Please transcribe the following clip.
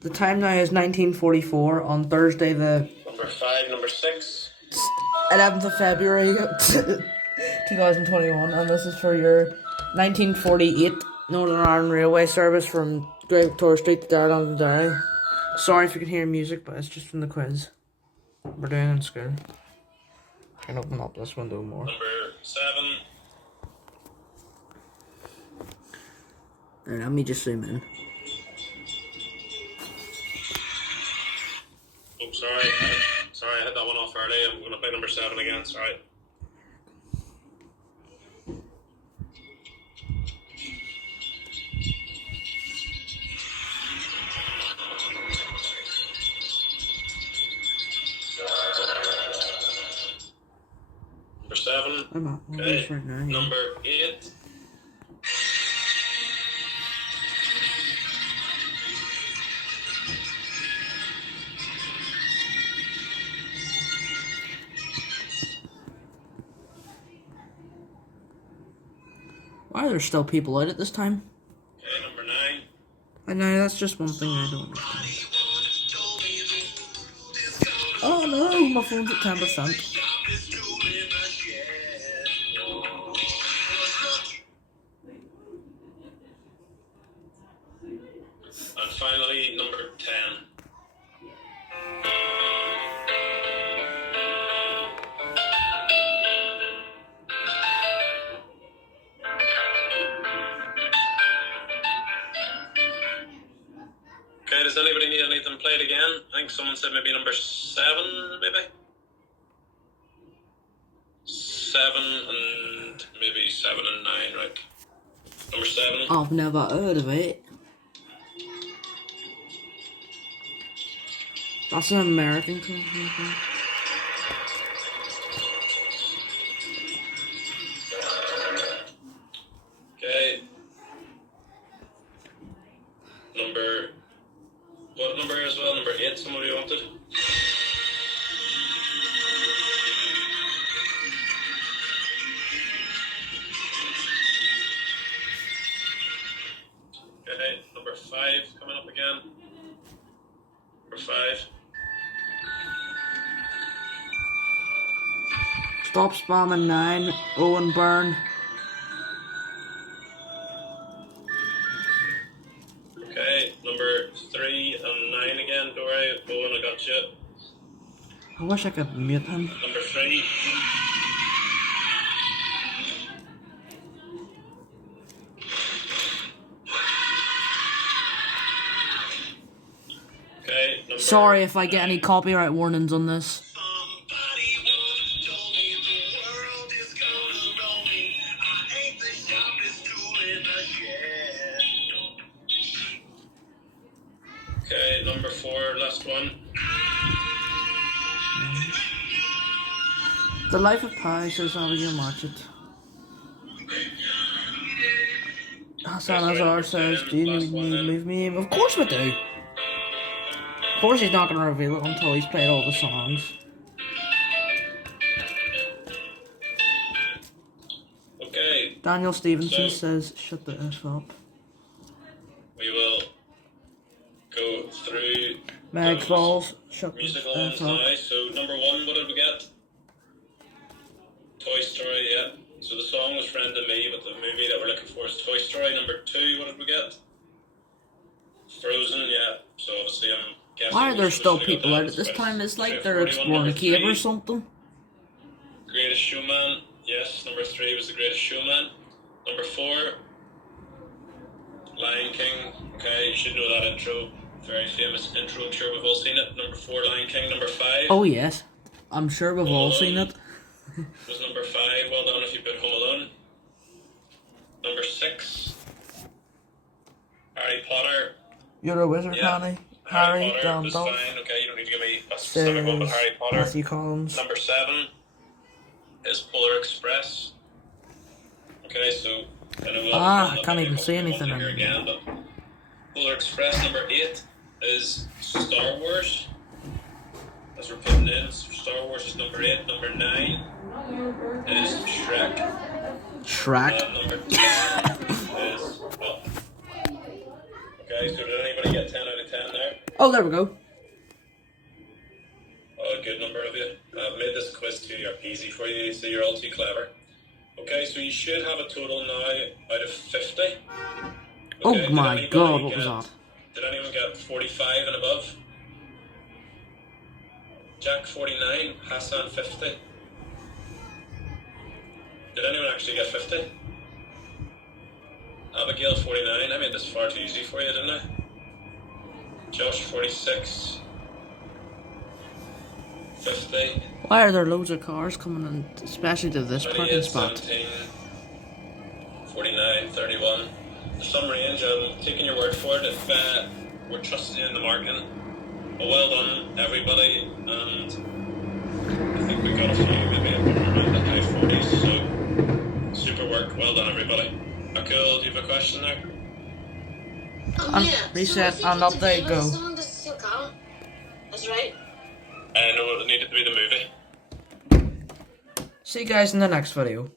The time now is 19:44 on Thursday, the Number 5, number 6. 11th of February, 2021, and this is for your 1948 Northern Ireland Railway service from Great Victoria Street to Darlington Derry. Sorry if you can hear music, but it's just from the quiz we're doing in school. I can open up this window more. Number 7. Right, let me just zoom in. Oh, sorry. Sorry, I hit that one off early. I'm going to play number 7 again. Sorry. Number 7. I'm at Okay. right now. Number 8. Why are there still people out at this time? Okay, number 9. I know, that's just one thing I don't understand. Oh no, my phone's at 10%. And finally, number 10. Okay, does anybody need anything played again? I think someone said maybe number 7, maybe? 7 and maybe 7 and 9, right? Number 7. I've never heard of it. That's an American company. I think. Okay. What number as well? Number 8, some of you wanted? Okay, number 5 coming up again. Number 5. Stop spamming 9, Owen Byrne. Okay, number 3 and 9 again, Dory. Owen, I got you. I wish I could mute him. Number 3. Okay, number... Sorry if I get any copyright warnings on this. Okay, number 4, last one. The Life of Pi says Abigail match it. Hassan Azar says, do you need to leave me? Of course we do. Of course he's not going to reveal it until he's played all the songs. Okay, Daniel Stevenson So- says, shut the F up. we will go through Meg those Falls, shut the musical F ones up. now. So number 1, what did we get? Toy Story, yeah. So the song was Friend of Me, but the movie that we're looking for is Toy Story. Number 2, what did we get? Frozen, yeah. So obviously I'm guessing... Why are there we still should've got people that. out at this It's time? It's like about they're 41. exploring a Number cave 3, or something. Greatest Showman, yes. Number 3 was The Greatest Showman. Number 4, Lion King. Okay, you should know that intro. Very famous intro. I'm sure we've all seen it. Number 4, Lion King. Number 5 Oh yes, I'm sure we've all seen it. was number 5. Well done if you put Home Alone. Number 6, Harry Potter. You're a wizard, Yeah. Honey. Harry Harry, Potter down was dog. fine. Okay, you don't need to give me a specific one, but Says Harry Potter. Matthew Collins. Number 7 is Polar Express. Okay, so I know I can't even see anything here anymore. again, but Polar Express. Number 8 is Star Wars. As we're putting in, Star Wars is number 8. Number 9 is Shrek. Shrek. Number 10 is Up. Okay, so did anybody get 10 out of 10 there? Oh, there we go. Oh, a good number of you. I've made this quiz too easy for you, so you're all too clever. Okay, so you should have a total now out of 50. Okay, Oh my god, what was that? Did anyone get 45 and above? Jack 49, Hassan 50. Did anyone actually get 50? Abigail 49, I made this far too easy for you, didn't I? Josh 46. 50. Why are there loads of cars coming in, especially to this parking spot? 17, 49, 31. There's some range. I'm taking your word for it. If we're trusting you in the marking, well done, everybody. And I think we got a few, maybe around the high 40s. So super work. Well done, everybody. Cool. Do you have a question there? And reset and up they go. Someone does still count. That's right. No, it needed to be the movie. See you guys in the next video.